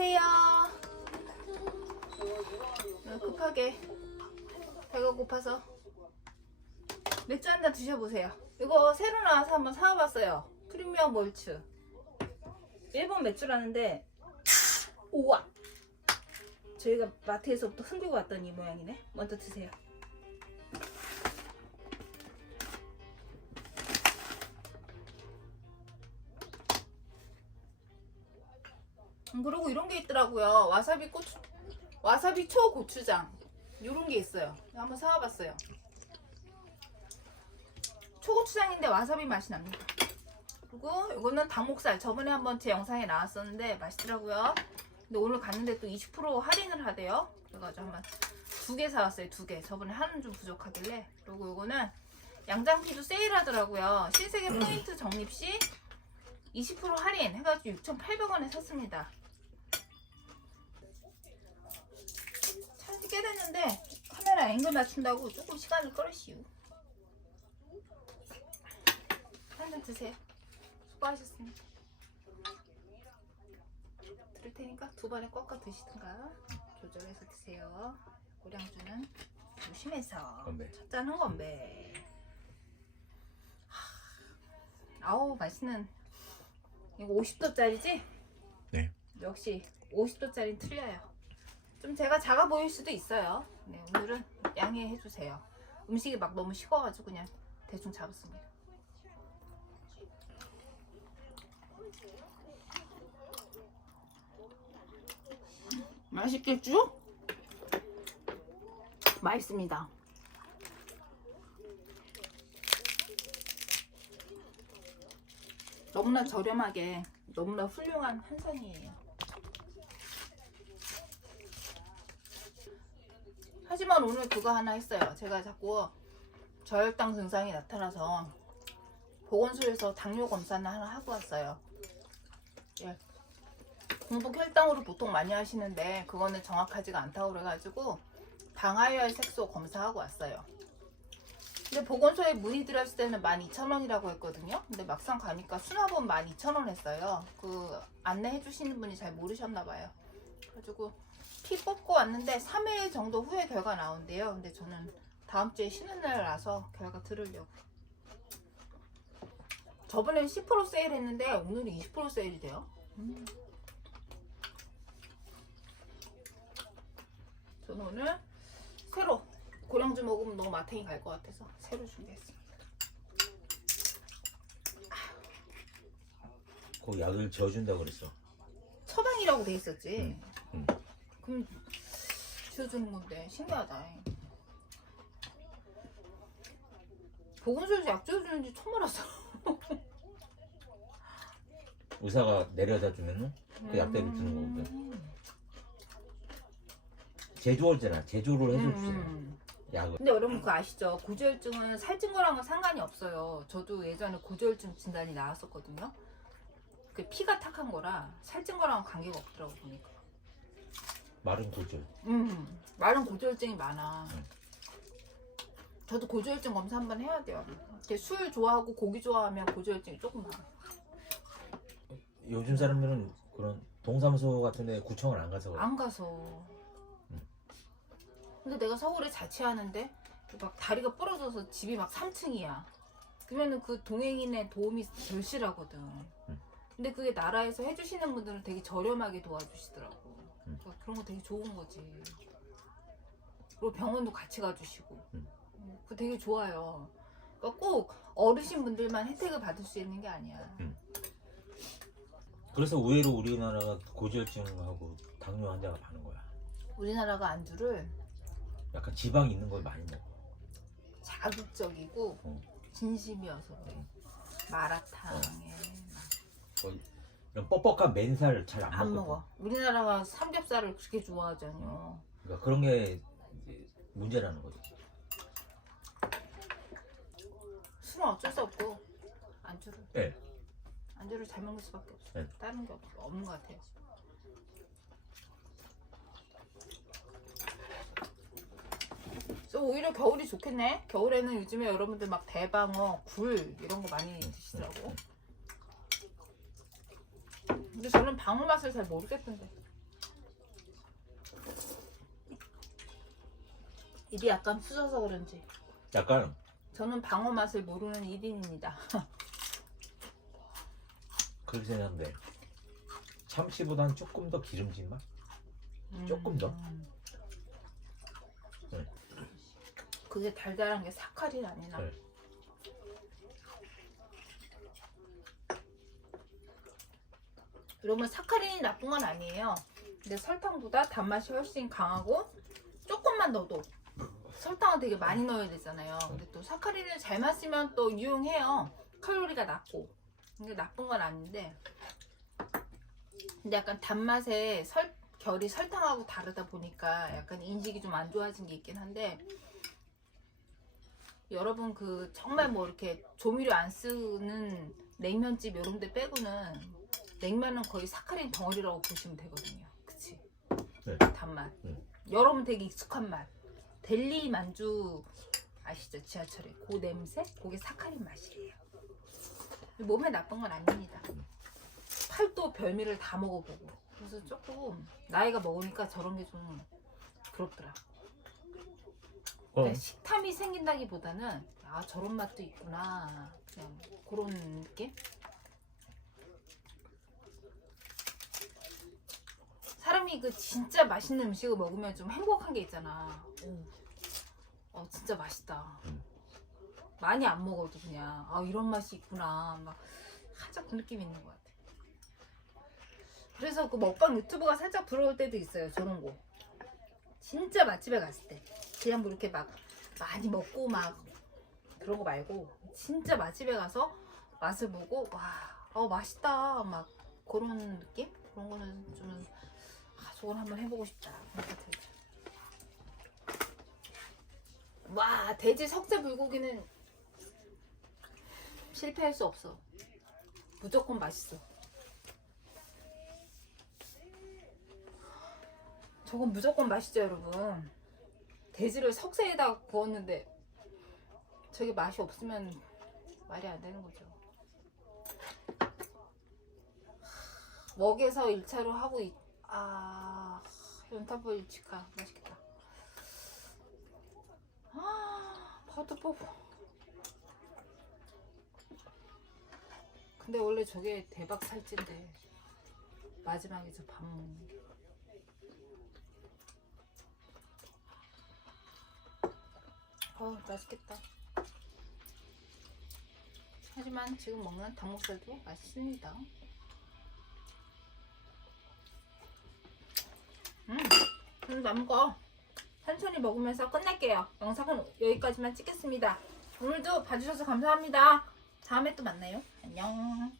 드세요. 어, 급하게 배가 고파서 맥주 한 잔 드셔보세요. 이거 새로 나와서 한번 사와봤어요. 프리미엄 몰츠. 일본 맥주라는데 우와. 저희가 마트에서부터 흔들고 왔던 이 모양이네. 먼저 드세요. 그리고 이런 게 있더라고요. 와사비 고추, 와사비 초 고추장. 이런 게 있어요. 한번 사와봤어요. 초고추장인데 와사비 맛이 납니다. 그리고 이거는 닭목살. 저번에 한번 제 영상에 나왔었는데 맛있더라고요. 근데 오늘 갔는데 또 20% 할인을 하대요. 그래가지고 한번 두 개 사왔어요. 두 개. 저번에 하나는 좀 부족하길래. 그리고 이거는 양장피도 세일하더라고요. 신세계 포인트 적립 시 20% 할인 해가지고 6,800원에 샀습니다. 차지 꽤 됐는데 카메라 앵글 맞춘다고 조금 시간을 끌으시오. 한잔 드세요. 수고하셨습니다. 들을 테니까 두 번에 꺾어 드시든가 조절해서 드세요. 고량주는 조심해서 건배. 첫잔한 건배. 하, 아우 맛있는 이거 50도짜리지? 네. 역시 50도짜리 틀려요. 좀 제가 작아 보일 수도 있어요. 네, 오늘은 양해해 주세요. 음식이 막 너무 식어가지고 그냥 대충 잡았습니다. 맛있겠죠? 맛있습니다. 너무나 저렴하게 너무나 훌륭한 한상이에요. 하지만 오늘 그거 하나 했어요. 제가 자꾸 저혈당 증상이 나타나서 보건소에서 당뇨 검사는 하나 하고 왔어요. 예. 공복 혈당으로 보통 많이 하시는데 그거는 정확하지가 않다고 그래가지고 당하혈 색소 검사하고 왔어요. 근데 보건소에 문의 드렸을 때는 12,000원이라고 했거든요. 근데 막상 가니까 수납은 12,000원 했어요. 그 안내해 주시는 분이 잘 모르셨나 봐요. 그래가지고 피 뽑고 왔는데 3일 정도 후에 결과 나온대요. 근데 저는 다음 주에 쉬는 날 와서 결과 들으려고. 저번엔 10% 세일했는데 오늘은 20% 세일이 돼요. 음. 저는 오늘 새로 고량주 먹으면 너무 마탱이 갈 것 같아서 새로 준비했습니다. 그 약을 지어준다 그랬어. 처방이라고 돼 있었지. 응, 응. 그럼 지어주는 건데 신기하다. 보건소에서 약 지어주는지 처음 알았어. 의사가 내려다 주면은 그 약대로 주는 거거든. 음. 제조하잖아. 제조를 해줬잖아. 음. 약을. 근데 여러분 그거 아시죠? 고지혈증은 살찐 거랑은 상관이 없어요. 저도 예전에 고지혈증 진단이 나왔었거든요. 그 피가 탁한 거라 살찐 거랑은 관계가 없더라고 보니까. 마른 고절. 음, 마른 고지혈증이 많아. 응. 저도 고지혈증 검사 한번 해야 돼요. 이렇게 술 좋아하고 고기 좋아하면 고지혈증이 조금 많아. 요즘 사람들은 그런 동사무소 같은 데 구청을 안 가서 그래. 안 가서. 응. 근데 내가 서울에 자취하는데 막 다리가 부러져서 집이 막 3층이야. 그러면은 그 동행인의 도움이 절실하거든. 응. 근데 그게 나라에서 해주시는 분들은 되게 저렴하게 도와주시더라고. 응. 그러니까 그런 거 되게 좋은 거지. 그리고 병원도 같이 가주시고. 응. 어, 그거 되게 좋아요. 그러니까 꼭 어르신 분들만 혜택을 받을 수 있는 게 아니야. 그래서 의외로 우리나라가 고지혈증하고 당뇨 환자가 많은 거야. 우리나라가 안주를 약간 지방 있는 걸 많이 먹어. 자극적이고 어. 진심이어서 그래. 마라탕에 뭐 이런 뻑뻑한 맨살 잘 안 안 먹거든. 먹어. 우리나라가 삼겹살을 그렇게 좋아하잖아요. 그러니까 그런 게 이제 문제라는 거지. 술은 어쩔 수 없고 안주를 네. 안주를 잘 먹을 수밖에 없어. 네. 다른 게 없, 없는 것 같아요. 그래서 오히려 겨울이 좋겠네. 겨울에는 요즘에 여러분들 막 대방어, 굴 이런 거 많이 드시더라고. 근데 저는 방울 맛을 잘 모르겠던데. 입이 약간 쑤셔서 그런지. 약간 저는 방어 맛을 모르는 1인입니다. 그렇게 생각하는데 참치보단 조금 더 기름진 맛? 조금 더? 음. 네. 그게 달달한 게 사카린 아니나. 네. 여러분 사카린이 나쁜 건 아니에요. 근데 설탕보다 단맛이 훨씬 강하고 조금만 넣어도 설탕은 되게 많이 넣어야 되잖아요. 근데 또 사카린을 잘만 쓰면 또 유용해요. 칼로리가 낮고. 이게 나쁜 건 아닌데. 근데 약간 단맛에 설, 결이 설탕하고 다르다 보니까 약간 인식이 좀 안 좋아진 게 있긴 한데 여러분 그 정말 뭐 이렇게 조미료 안 쓰는 냉면집 이런 데 빼고는 냉면은 거의 사카린 덩어리라고 보시면 되거든요. 그치? 네. 단맛. 음. 여러분 되게 익숙한 맛. 델리 만주 아시죠? 지하철에 그 냄새? 그게 사카린 맛이에요. 몸에 나쁜 건 아닙니다. 팔도 별미를 다 먹어보고. 그래서 조금 나이가 먹으니까 저런 게좀 그렇더라. 어, 그러니까 식탐이 생긴다기보다는 아 저런 맛도 있구나. 그냥 그런 느낌? 사람이 그 진짜 맛있는 음식을 먹으면 좀 행복한 게 있잖아. 오, 어 진짜 맛있다. 음. 많이 안 먹어도 그냥 아 이런 맛이 있구나. 막 살짝 그 느낌 이 있는 것 같아. 그래서 그 먹방 유튜브가 살짝 부러울 때도 있어요. 저런 거. 진짜 맛집에 갔을 때 그냥 뭐 이렇게 막 많이 먹고 막 그런 거 말고 진짜 맛집에 가서 맛을 보고 와 어 맛있다 막 그런 느낌 그런 거는 좀 아, 저걸 한번 해보고 싶다. 와 돼지 석쇠 불고기는 실패할 수 없어. 무조건 맛있어. 저건 무조건 맛있죠 여러분. 돼지를 석쇠에다 구웠는데 저게 맛이 없으면 말이 안 되는 거죠. 웍에서 1차로 하고 있... 아... 연탄불 일치카 맛있겠다 아... 파도 뽑어 근데 원래 저게 대박 살찐데 마지막에 저 밥 먹는 게 어 맛있겠다. 하지만 지금 먹는 닭목살도 맛있습니다. 좀 남은 거 천천히 먹으면서 끝낼게요. 영상은 여기까지만 찍겠습니다. 오늘도 봐주셔서 감사합니다. 다음에 또 만나요. 안녕.